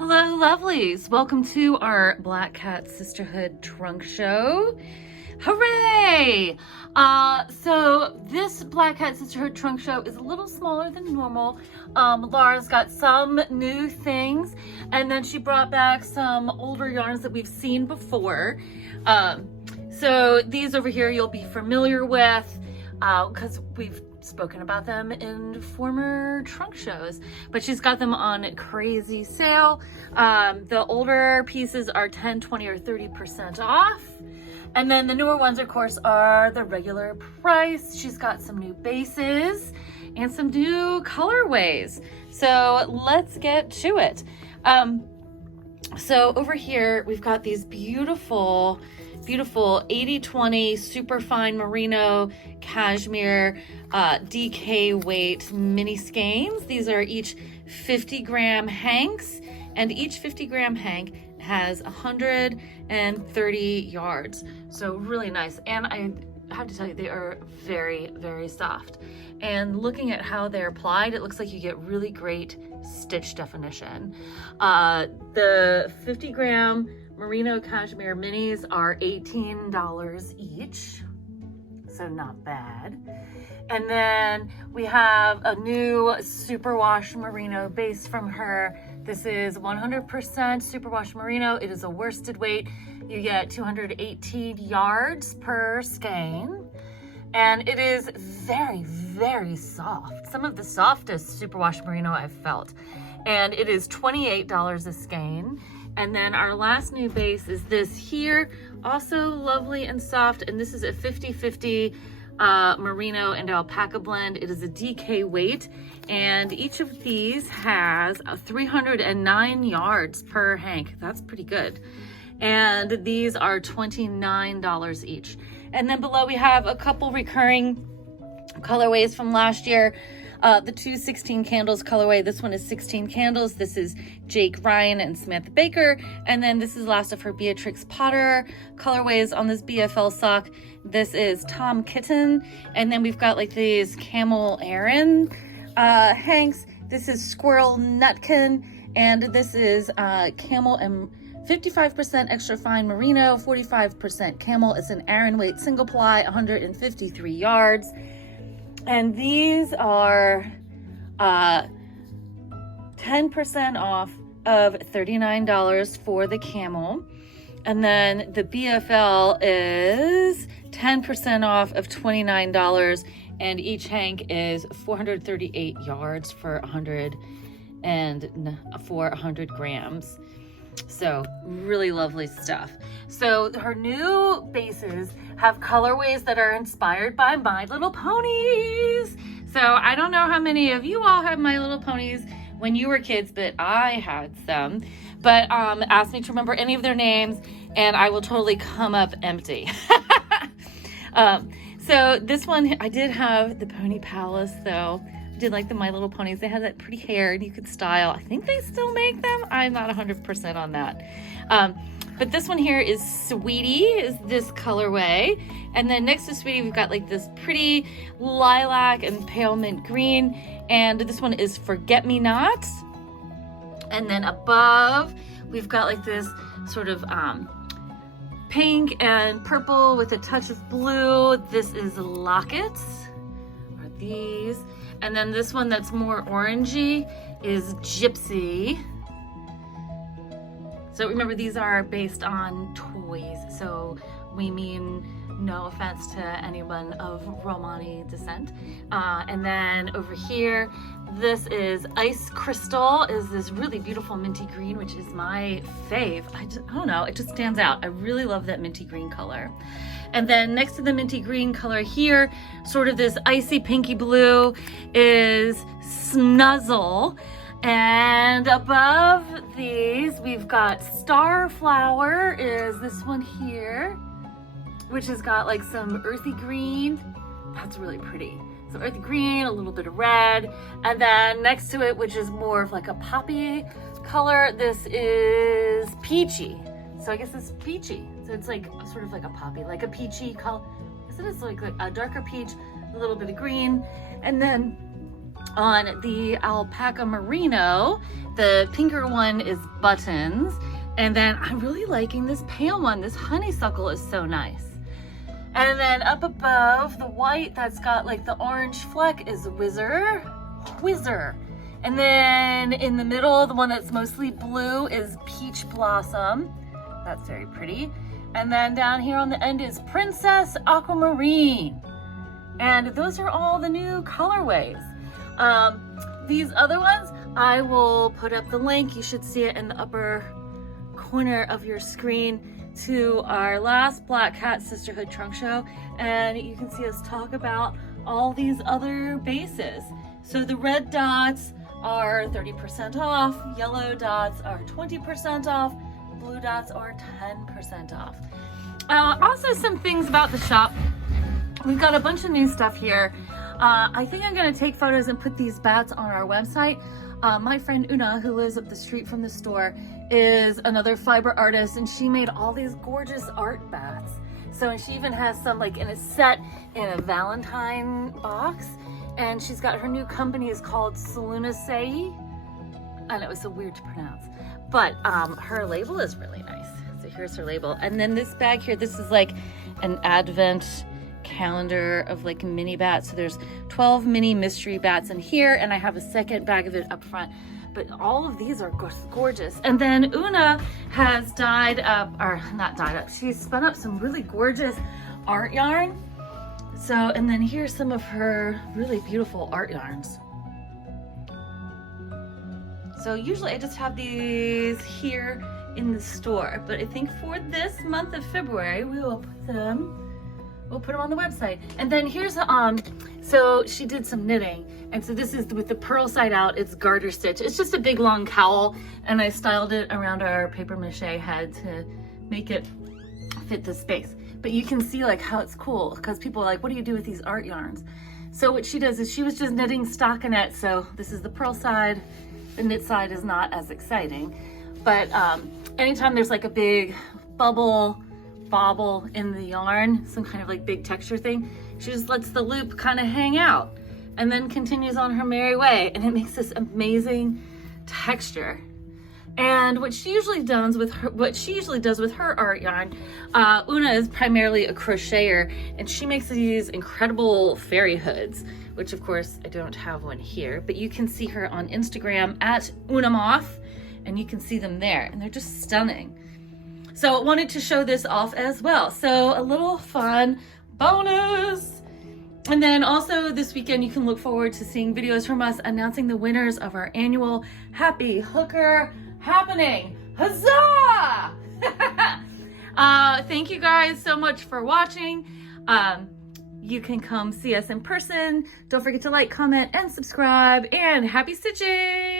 Hello, lovelies. Welcome to our Black Cat Sisterhood trunk show. Hooray! So this Black Cat Sisterhood trunk show is a little smaller than normal. Laura's got some new things, and then she brought back some older yarns that we've seen before. So these over here you'll be familiar with because we've spoken about them in former trunk shows, but she's got them on crazy sale. The older pieces are 10, 20, or 30% off. And then the newer ones, of course, are the regular price. She's got some new bases and some new colorways. So let's get to it. So over here, we've got these beautiful 80/20 super fine merino cashmere DK weight mini skeins. These are each 50-gram hanks, and each 50-gram hank has 130 yards. So really nice. And I have to tell you, they are very, very soft. And looking at how they're applied, it looks like you get really great stitch definition. The 50-gram merino cashmere minis are $18 each, so not bad. And then we have a new superwash merino base from her. This is 100% superwash merino. It is a worsted weight. You get 218 yards per skein, and it is very, very soft. Some of the softest superwash merino I've felt. And it is $28 a skein. And then our last new base is this here, also lovely and soft, and this is a 50/50 merino and alpaca blend. It is a DK weight, and each of these has 309 yards per hank. That's pretty good. And these are $29 each. And then below we have a couple recurring colorways from last year. The 216 candles colorway. This one is 16 candles. This is Jake Ryan and Samantha Baker. And then this is last of her Beatrix Potter colorways on this BFL sock. This is Tom Kitten. And then we've got like these Camel Aaron hanks. This is Squirrel Nutkin. And this is Camel and 55% extra fine merino, 45% camel. It's an Aaron weight single ply, 153 yards. And these are 10% off of $39 for the camel. And then the BFL is 10% off of $29, and each hank is 438 yards for 100 grams. So really lovely stuff. So her new bases have colorways that are inspired by My Little Ponies. So I don't know how many of you all have My Little Ponies when you were kids, but I had some. But ask me to remember any of their names and I will totally come up empty. So this one, I did have the Pony Palace though. Did like the My Little Ponies. They had that pretty hair and you could style. I think they still make them. I'm not 100% on that. But this one here is Sweetie, is this colorway. And then next to Sweetie, we've got like this pretty lilac and pale mint green. And this one is Forget Me Not. And then above, we've got like this sort of pink and purple with a touch of blue. This is Lockets, or these. And then this one that's more orangey is Gypsy. So remember, these are based on toys. So we mean no offense to anyone of Romani descent. And then over here, this is Ice Crystal, is this really beautiful minty green, which is my fave. I don't know, it just stands out. I really love that minty green color. And then next to the minty green color here, sort of this icy pinky blue, is Snuzzle. And above these, we've got Starflower, is this one here, which has got like some earthy green. That's really pretty. So earthy green, a little bit of red. And then next to it, which is more of like a poppy color, this is Peachy. So I guess it's peachy. So it's like sort of like a poppy, like a peachy color. I guess it is like a darker peach, a little bit of green. And then on the alpaca merino, the pinker one is buttons. And then I'm really liking this pale one. This honeysuckle is so nice. And then up above, the white that's got like the orange fleck is Whizzer. And then in the middle, the one that's mostly blue is Peach Blossom. That's very pretty. And then down here on the end is Princess Aquamarine. And those are all the new colorways. These other ones, I will put up the link. You should see it in the upper corner of your screen to our last Black Cat Sisterhood trunk show. And you can see us talk about all these other bases. So the red dots are 30% off, yellow dots are 20% off, blue dots are 10% off. Also some things about the shop. We've got a bunch of new stuff here. I think I'm gonna take photos and put these bats on our website. My friend Una, who lives up the street from the store, is another fiber artist, and she made all these gorgeous art bats. So, and she even has some like in a set in a Valentine box. And she's got her new company is called Saluna Sei. I know it's so weird to pronounce, but her label is really nice. So here's her label. And then this bag here, this is like an advent calendar of like mini bats. So there's 12 mini mystery bats in here, and I have a second bag of it up front. But all of these are gorgeous. And then Una has dyed up, or not dyed up, she's spun up some really gorgeous art yarn. So, and then here's some of her really beautiful art yarns. So usually I just have these here in the store, but I think for this month of February, we'll put them on the website. And then here's, so she did some knitting. And so this is with the purl side out, it's garter stitch. It's just a big long cowl, and I styled it around our paper mache head to make it fit the space. But you can see like how it's cool, because people are like, what do you do with these art yarns? So what she does is she was just knitting stockinette. So this is the purl side. The knit side is not as exciting. But anytime there's like a big bobble in the yarn, some kind of like big texture thing, she just lets the loop kind of hang out and then continues on her merry way. And it makes this amazing texture. And what she usually does with her art yarn, Una is primarily a crocheter, and she makes these incredible fairy hoods, which of course I don't have one here, but you can see her on Instagram at Unamoth, and you can see them there, and they're just stunning. So I wanted to show this off as well. So a little fun bonus. And then also this weekend, you can look forward to seeing videos from us announcing the winners of our annual Happy Hooker Happening. Huzzah! Thank you guys so much for watching. You can come see us in person. Don't forget to like, comment, and subscribe, and happy stitching!